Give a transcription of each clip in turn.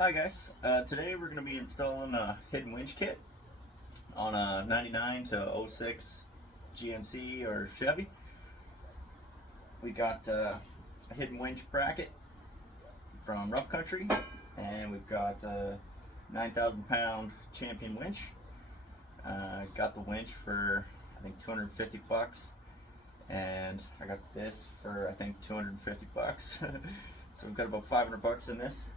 Hi guys, today we're going to be installing a hidden winch kit on a 99 to '06 GMC or Chevy. We got a hidden winch bracket from Rough Country, and we've got a 9,000 pound Champion winch. Got the winch for I think 250 bucks, and I got this for I think 250 bucks. So we've got about 500 bucks in this.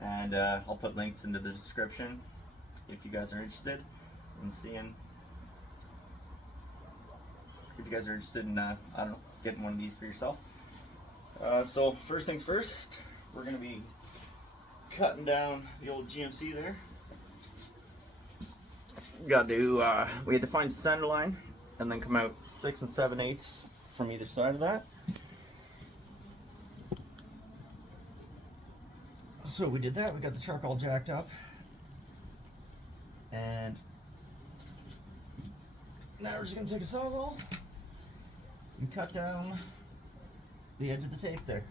And I'll put links into the description if you guys are interested in seeing. If you guys are interested in, I don't know, getting one of these for yourself. So first things first, we're going to be cutting down the old GMC there. We had to find the center line and then come out 6 7/8 from either side of that. So we did that. We got the truck all jacked up, and now we're just gonna take a sawzall and cut down the edge of the tape there.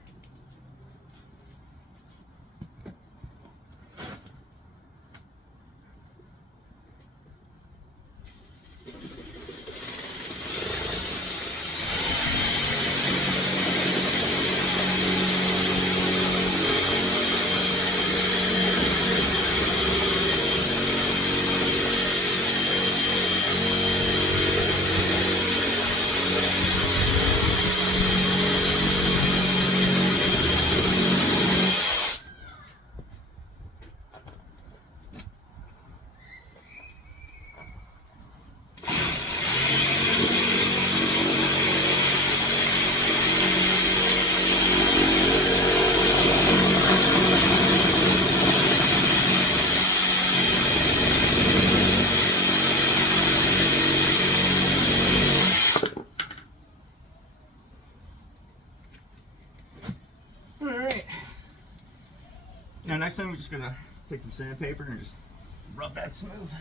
Alright. Now next time we're just gonna take some sandpaper and just rub that smooth.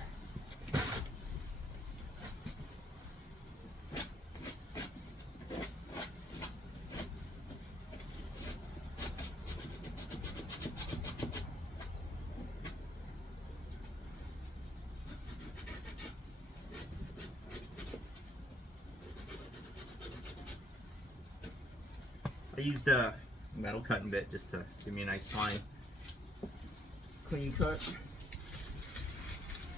I used a metal cutting bit just to give me a nice fine, clean cut.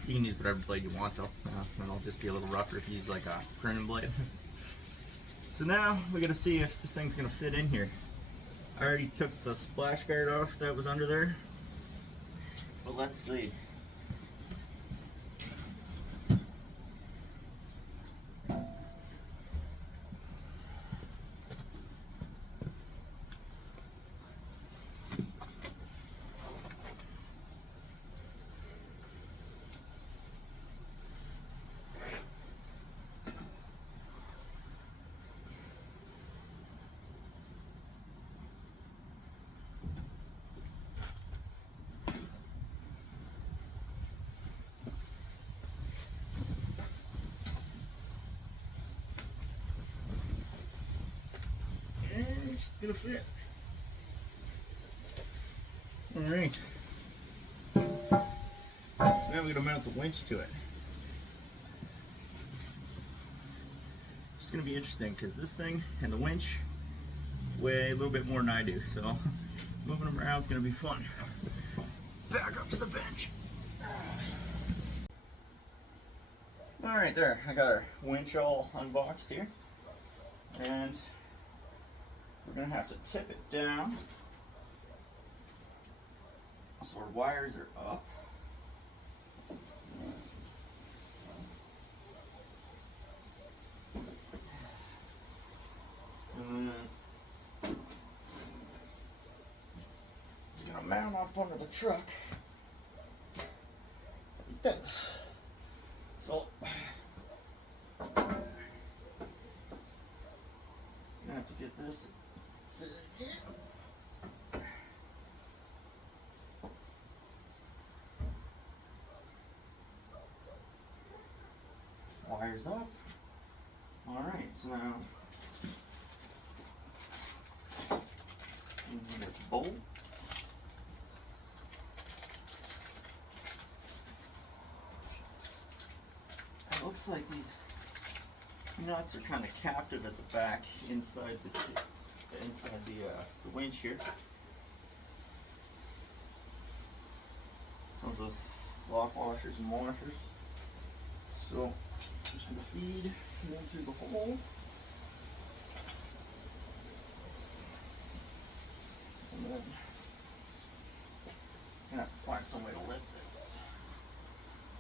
You can use whatever blade you want though, and it'll just be a little rougher if you use like a pruning blade. So now we gotta see if this thing's gonna fit in here. I already took the splash guard off that was under there, but let's see. It's gonna fit. Alright. So now we're gonna mount the winch to it. It's gonna be interesting because this thing and the winch weigh a little bit more than I do, so moving them around is gonna be fun. Back up to the bench. Alright, there. I got our winch all unboxed here. And we're going to have to tip it down so our wires are up. And then it's going to mount up under the truck like this. So I have to get this sitting here. Wires up. Alright, so now we need our bolts. looks like these nuts are kind of captive at the back inside the winch here. Comes with lock washers and washers. So just going to feed in through the hole. And then I'm going to have to find some way to lift this.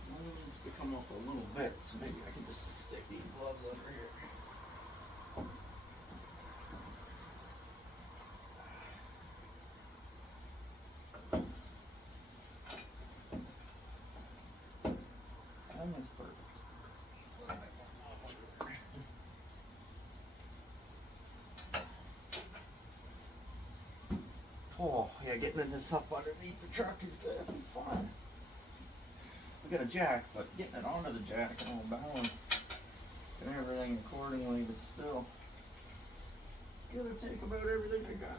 It needs to come up a little bit, so maybe I can just stick these gloves under here. Almost perfect. Oh, yeah, getting this up underneath the truck is going to be fun. We got a jack, but getting it onto the jack and all balanced and everything accordingly is still gonna take about everything I got.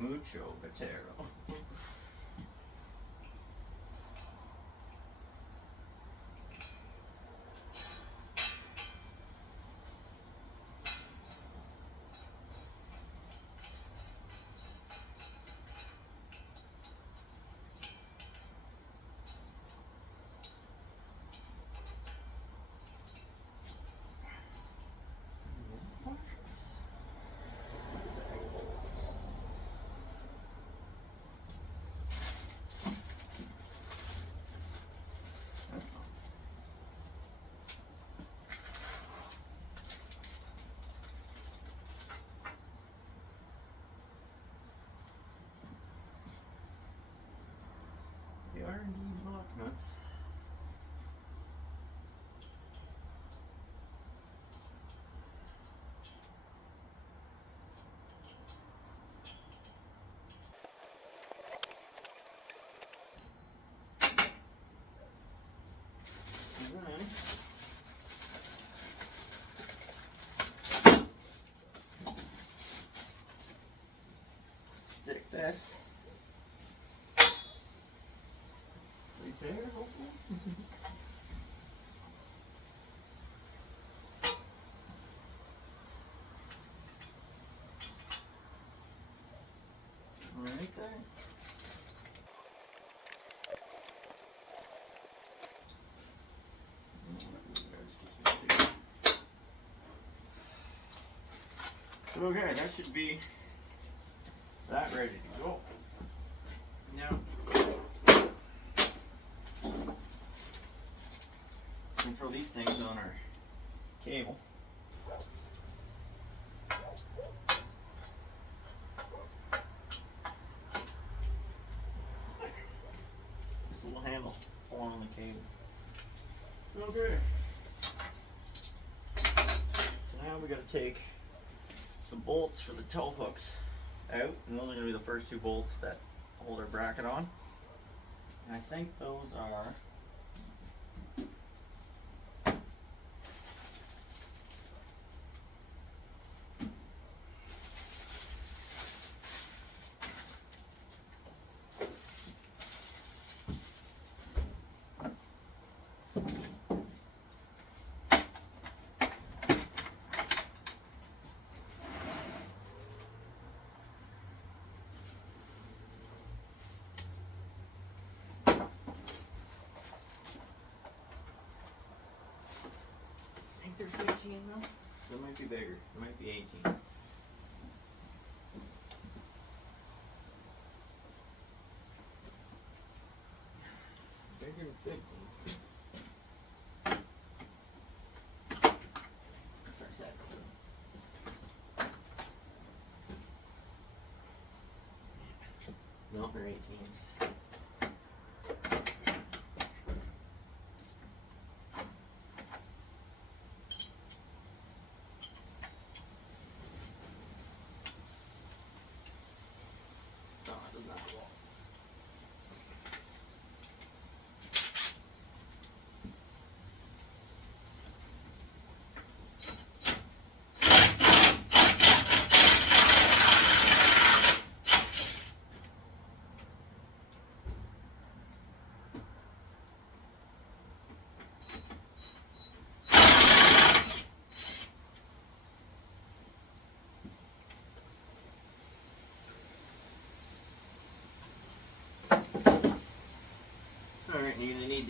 Mucho potato. They are indeed lock nuts. Alright. Stick this right there, hopefully. Right there. Okay, that should be that ready to go. Now, we can throw these things on our cable. This little handle along the cable. Okay. So now we got to take the bolts for the tow hooks out, and those are going to be the first two bolts that hold our bracket on. And I think those are they're 15 now? They might be bigger. They might be 18s. Bigger than 15. Press that too. No, they're 18s.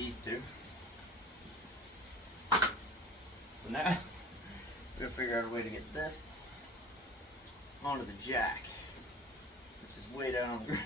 these two. So now we're gonna figure out a way to get this onto the jack, which is way down on the ground.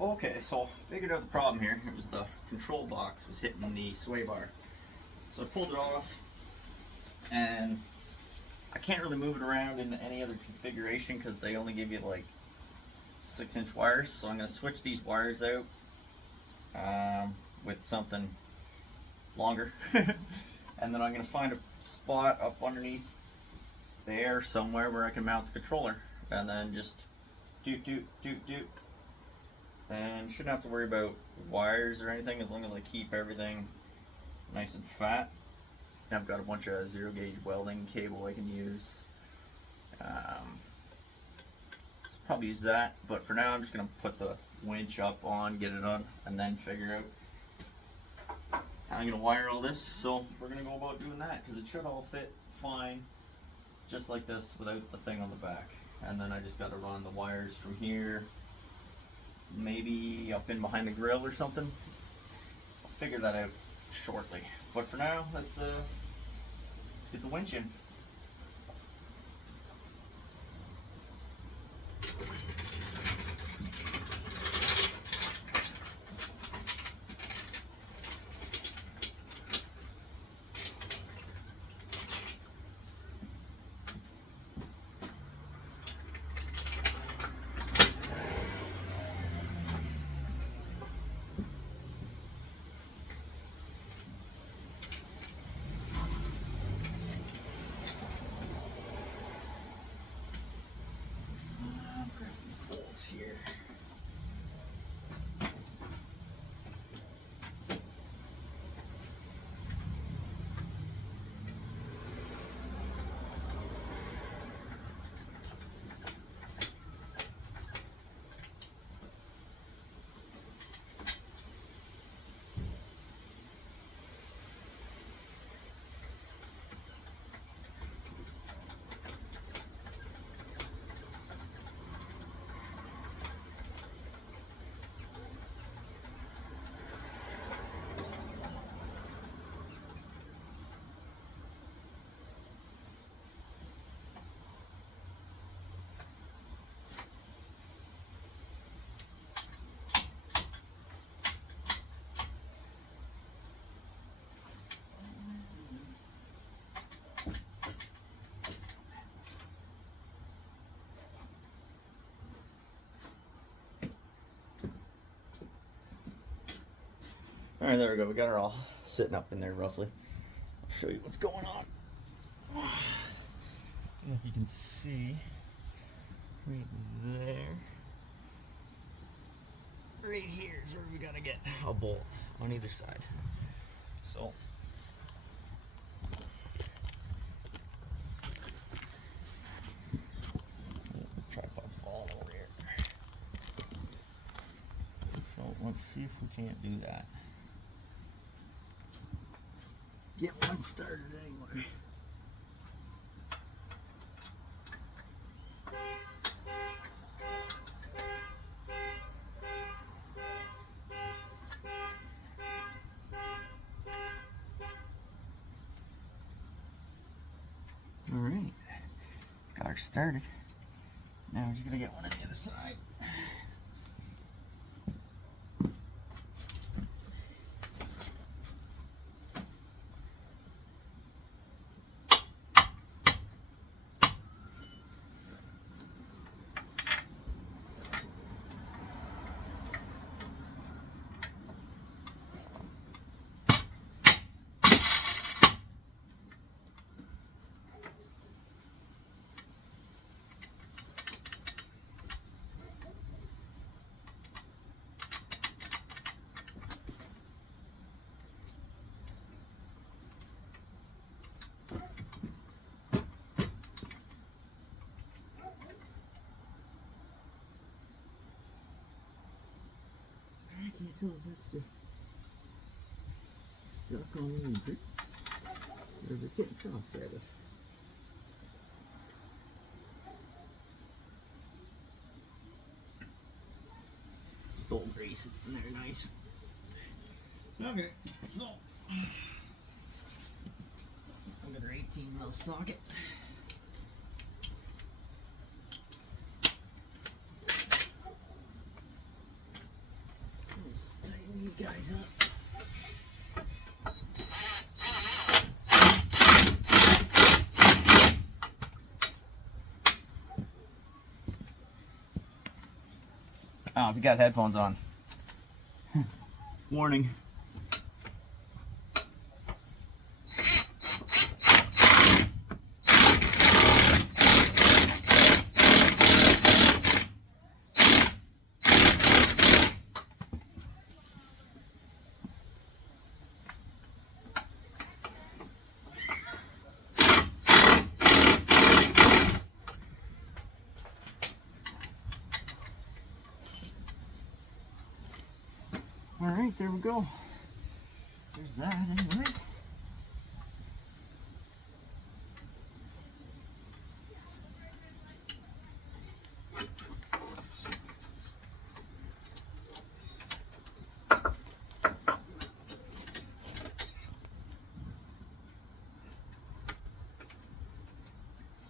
Okay, so figured out the problem here. It was the control box was hitting the sway bar. So I pulled it off, and I can't really move it around in any other configuration because they only give you like 6-inch wires. So I'm going to switch these wires out with something longer. And then I'm going to find a spot up underneath there somewhere where I can mount the controller. And then just doot. And shouldn't have to worry about wires or anything as long as I keep everything nice and fat. And I've got a bunch of 0-gauge welding cable I can use. So probably use that, but for now I'm just going to put the winch up on, get it on, and then figure out how I'm going to wire all this. So we're going to go about doing that because it should all fit fine just like this without the thing on the back. And then I just got to run the wires from here maybe up in behind the grill or something. I'll figure that out shortly. But for now, let's get the winch in. Here. Alright, there we go. We got her all sitting up in there roughly. I'll show you what's going on. I don't know if you can see right there. Right here is where we gotta get a bolt on either side. So So let's see if we can't do that. Get one started anyway. All right, got her started. Now we're just gonna get one on the other side. I can't tell if that's just stuck on any bricks or if it's getting cross-threaded. Just old grease in there, nice. Okay, so I've got our 18mm socket. Just tighten these guys up. Oh, if you got headphones on. Warning. All right, there we go. There's that anyway.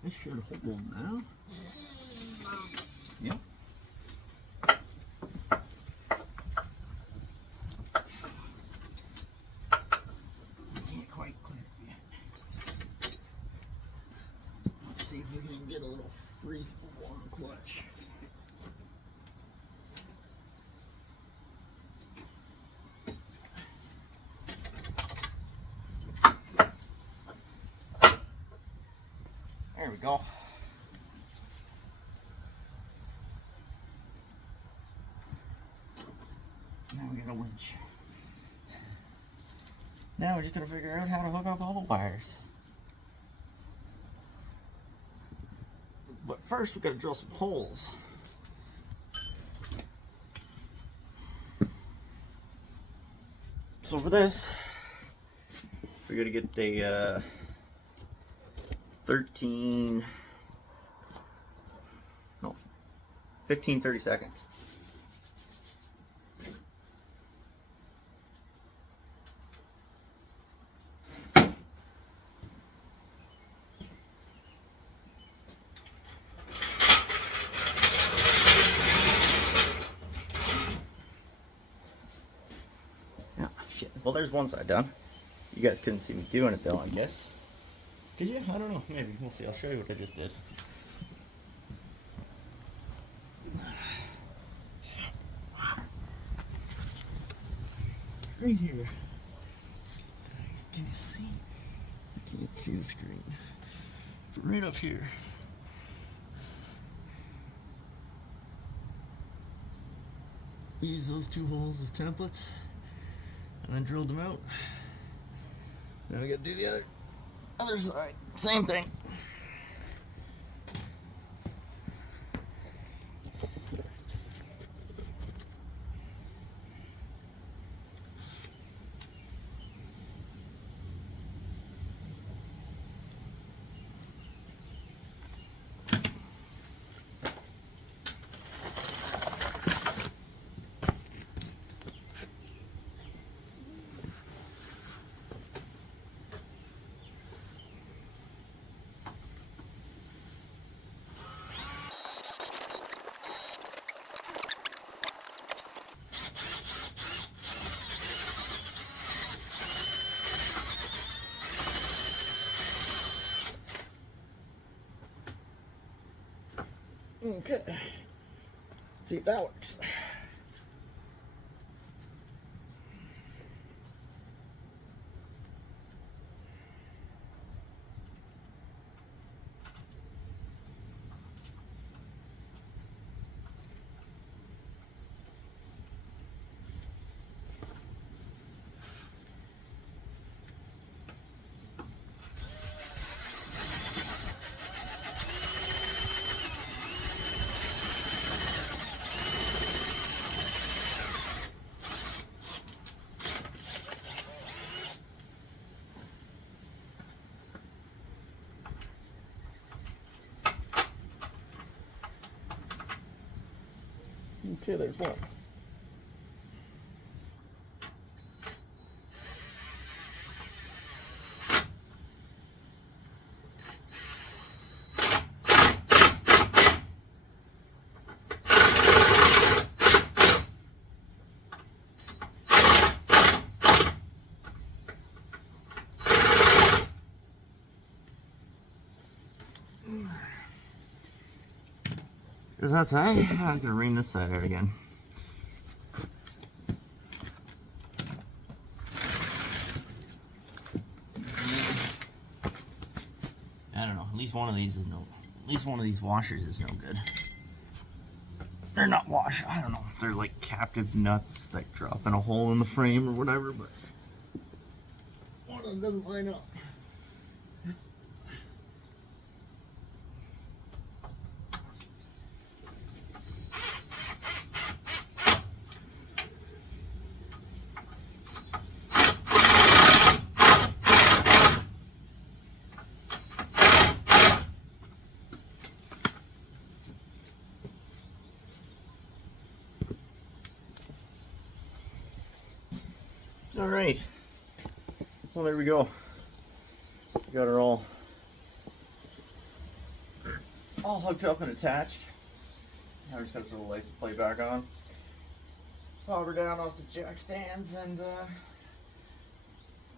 This should hold now. Yep. See if we can get a little freezable on the clutch. There we go. Now we got a winch. Now we're just gonna figure out how to hook up all the wires. But first, we've got to drill some holes. So for this, we're going to get the 15, 30 seconds. Well, there's one side done. You guys couldn't see me doing it though, I guess. Did you? I don't know. Maybe. We'll see. I'll show you what I just did. Right here. Can you see? I can't see the screen. But right up here. Use those two holes as templates. And I drilled them out. Now we gotta do the other side. Same thing. Okay. Let's see if that works. Okay, there's one. There's that side. I'm gonna ream this side out again. I don't know. At least one of these is no. At least one of these washers is no good. They're not wash. I don't know. They're like captive nuts that drop in a hole in the frame or whatever. But one of them doesn't line up. All right. Well, there we go. We got her all hooked up and attached. Now we just have to put the license plate back on. Pop her down off the jack stands, and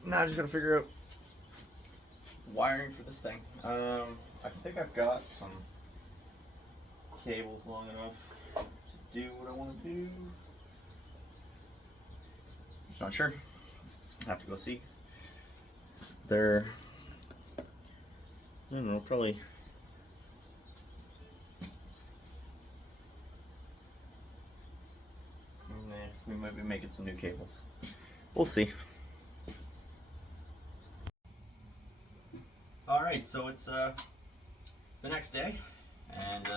now I just gotta figure out wiring for this thing. I think I've got some cables long enough to do what I want to do. Just not sure. Have to go see. They're, I don't know, probably we might be making some new cables. We'll see. Alright, so it's the next day, and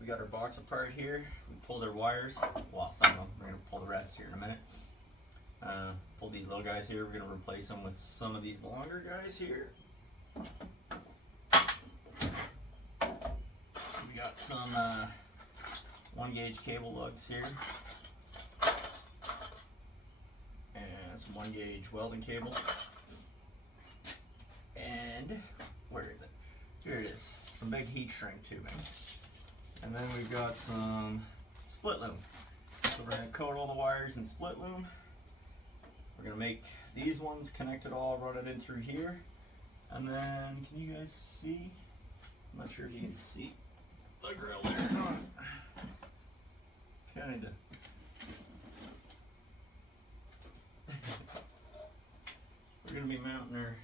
we got our box apart here. We pulled our wires, well, some of them. We're going to pull the rest here in a minute. Pull these little guys here. We're going to replace them with some of these longer guys here. We got some 1-gauge cable lugs here. And some 1-gauge welding cable. And where is it? Here it is. Some big heat shrink tubing. And then we've got some split loom. So we're going to coat all the wires in split loom. We're going to make these ones connect it all, run it in through here. And then, can you guys see? I'm not sure if you can see the grill there or not. Kinda. We're going to be mounting our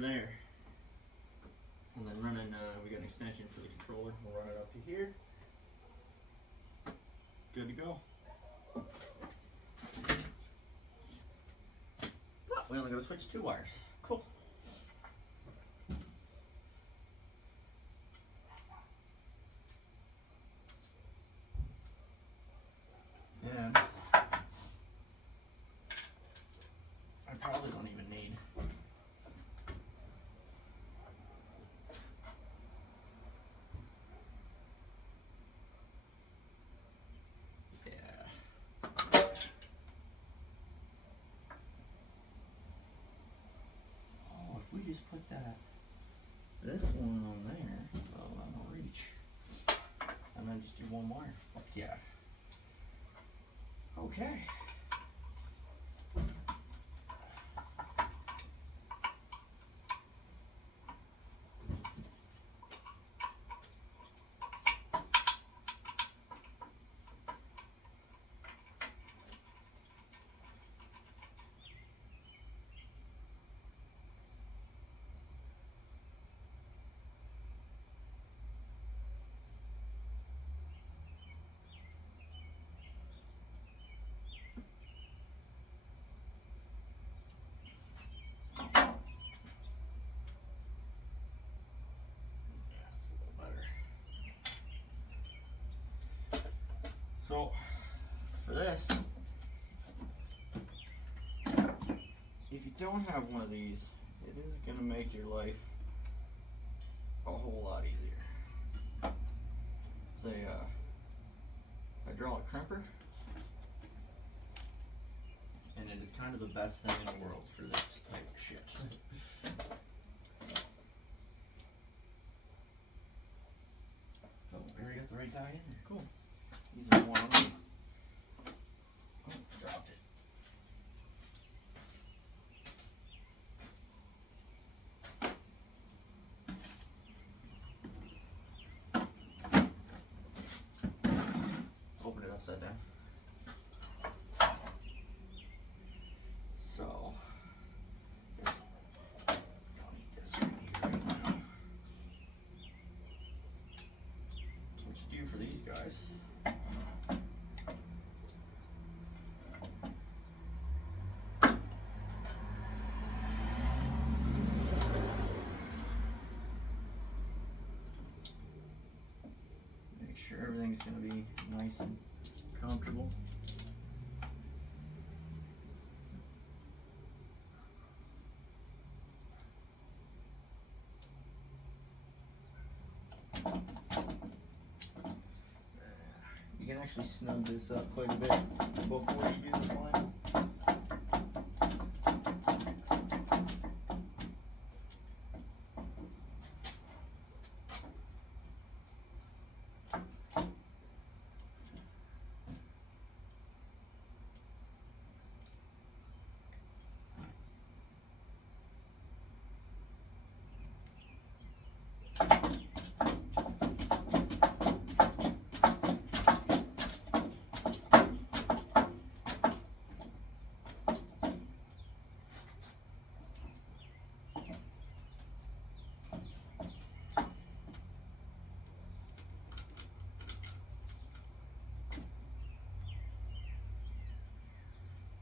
there, and then running, we got an extension for the controller. We'll run it up to here. Good to go. Oh, we only got to switch 2 wires. Cool. And I probably don't even need we just put this one on there. Oh, do one more. Fuck yeah. Okay. So, for this, if you don't have one of these, it is going to make your life a whole lot easier. It's a hydraulic crimper, and it is kind of the best thing in the world for this type of shit. Oh, we already got the right die in there. Cool. These are one on them. Oh, dropped it. Open it upside down. So, I'll need this right here right now. So what you do for these guys, make sure everything's going to be nice and comfortable. You can actually snug this up quite a bit before you do the final.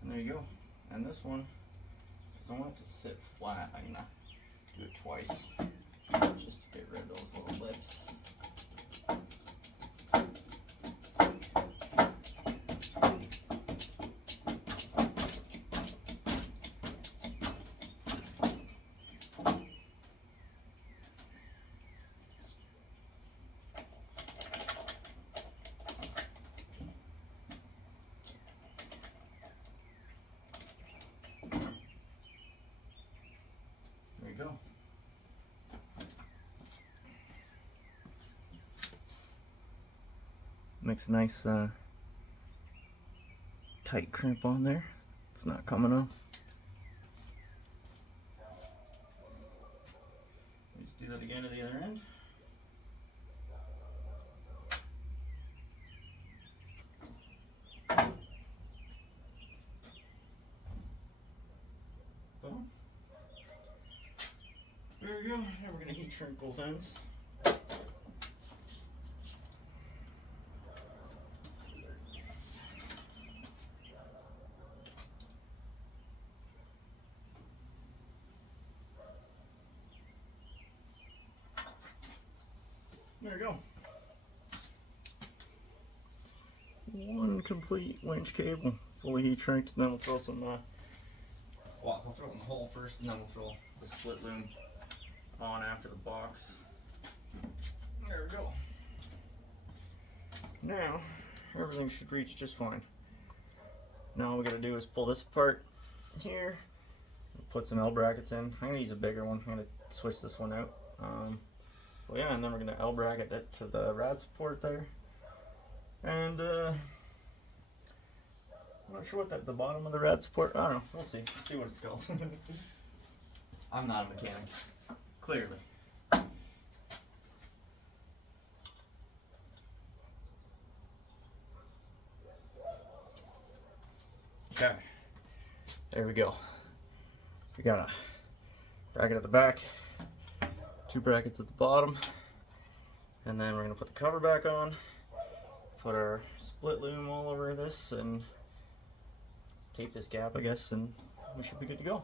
And there you go. And this one, because I want it to sit flat, I'm going to do it twice, just to get rid of those little lips. There you go. Makes a nice tight crimp on there. It's not coming off. Let's do that again to the other end. Boom. There we go. Now we're going to heat shrink both ends. There we go. One complete winch cable, fully heat shrinked, and then we'll throw some, well, we'll throw it in the hole first, and then we'll throw the split loom on after the box. There we go. Now, everything should reach just fine. Now all we gotta do is pull this apart here, put some L brackets in. I'm gonna use a bigger one. I'm gonna switch this one out. Well, yeah, and then we're gonna L bracket it to the rad support there, And I'm not sure what the bottom of the rad support. I don't know. We'll see. We'll see what it's called. I'm not a mechanic, clearly. Okay, there we go. We got a bracket at the back, 2 brackets at the bottom, and then we're gonna put the cover back on, put our split loom all over this, and tape this gap, I guess, and we should be good to go.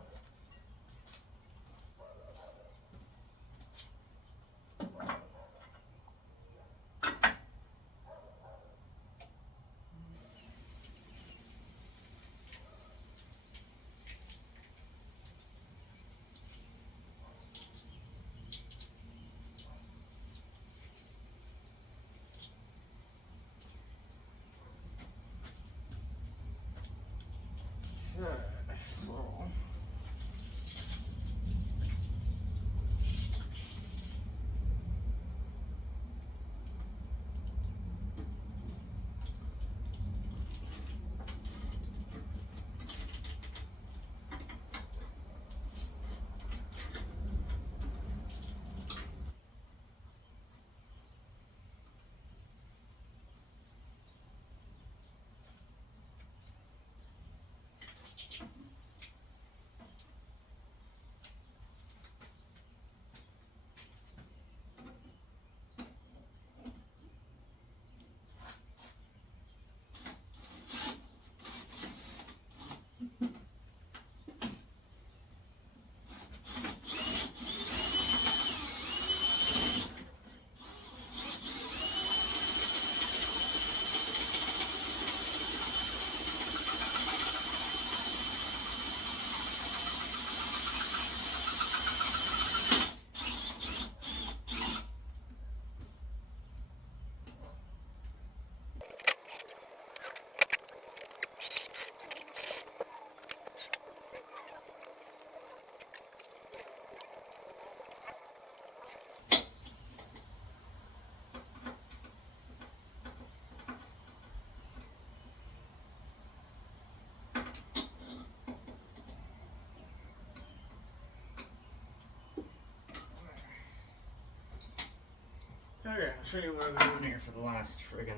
Okay, I'll show you what I've been doing here for the last friggin'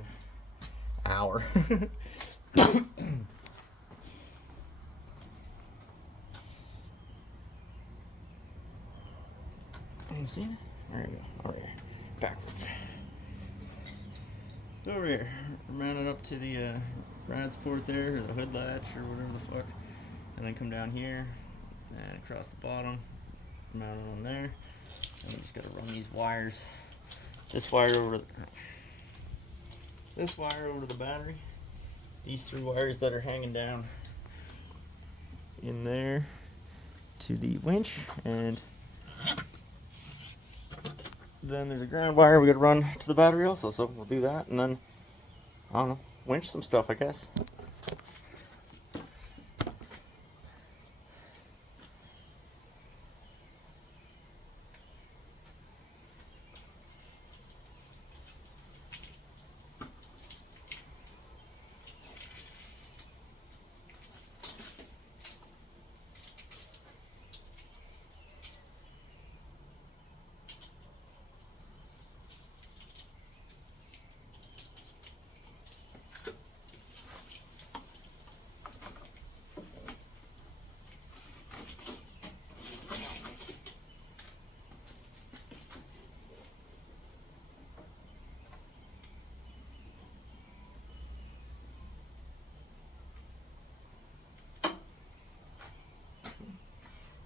hour. You see? There you go. Over here. Backwards. Over here. Mount it up to the rad support there, or the hood latch, or whatever the fuck. And then come down here, and across the bottom, mount it on there. And we just gotta run these wires. This wire over to the battery. These 3 wires that are hanging down in there to the winch, and then there's a ground wire we gotta run to the battery also. So we'll do that, and then I don't know, winch some stuff, I guess.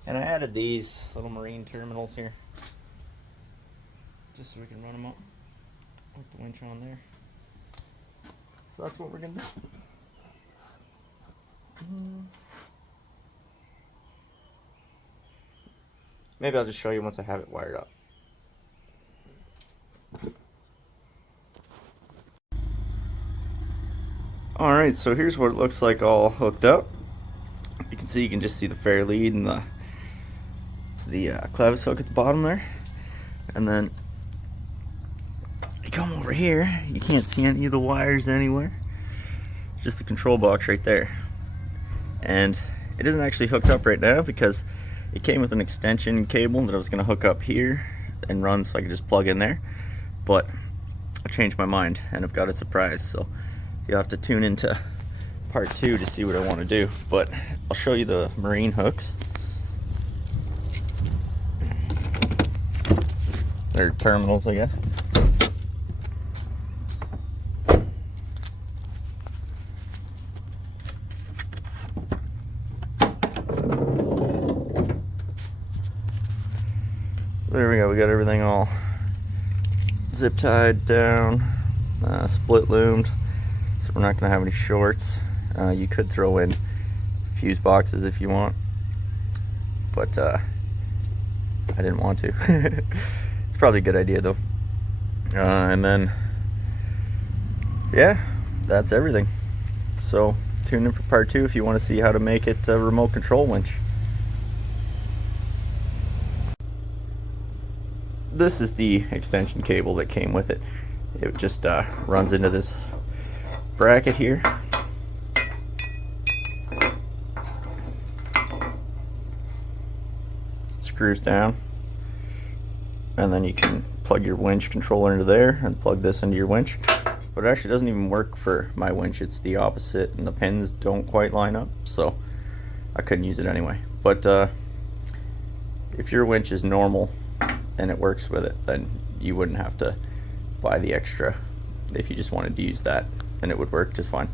And I added these little marine terminals here, just so we can run them up with the winch on there. So that's what we're gonna do. Maybe I'll just show you once I have it wired up. Alright, so here's what it looks like all hooked up. You can just see the fair lead and the clevis hook at the bottom there. And then you come over here, you can't see any of the wires anywhere. Just the control box right there. And it isn't actually hooked up right now because it came with an extension cable that I was going to hook up here and run so I could just plug in there. But I changed my mind and I've got a surprise. So you'll have to tune into part 2 to see what I want to do. But I'll show you the marine hooks. They're terminals, I guess. There we go, we got everything all zip tied down, split loomed, so we're not going to have any shorts. You could throw in fuse boxes if you want, but I didn't want to. It's probably a good idea though. And then, yeah, that's everything. So tune in for part 2 if you want to see how to make it a remote control winch. This is the extension cable that came with it. It just runs into this bracket here. Screws down, and then you can plug your winch controller into there and plug this into your winch. But it actually doesn't even work for my winch. It's the opposite, and the pins don't quite line up, so I couldn't use it anyway. But if your winch is normal and it works with it, then you wouldn't have to buy the extra if you just wanted to use that, and it would work just fine.